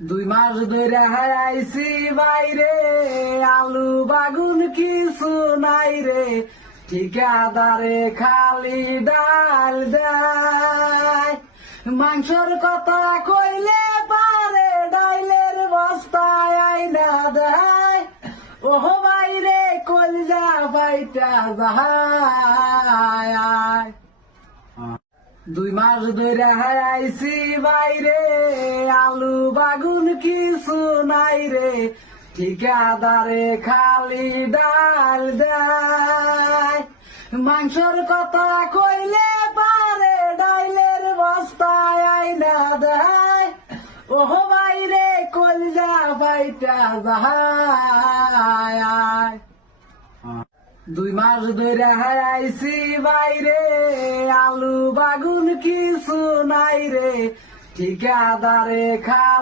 2 মাস ধরে হারাইছি বাইরে, আলু বাগুন কিছু নাই রে, ঠিকাদারে খালি ডাল দেয়। মাংসর কথা কইলে পারে, ডাইলের বস্তায় আইনা দেয়। ওহ বাইরে কলজা বাইটা যায়। 2 মাস ধরে হারাইছি বাইরে, আলু বাগুন কিছু নাই রে, ঠিকাদারে খালি ডাল দেয়। মাংসর কথা কইলে পারে, ডাইলের বস্তায় আইনা দেয়। ওহ বাইরে কলজা বাইটা যায়। 2 মাস ধরে হারাইছি বাইরে, আলু বাগুন কিছু নাই রে, ঠিকাদারে খালি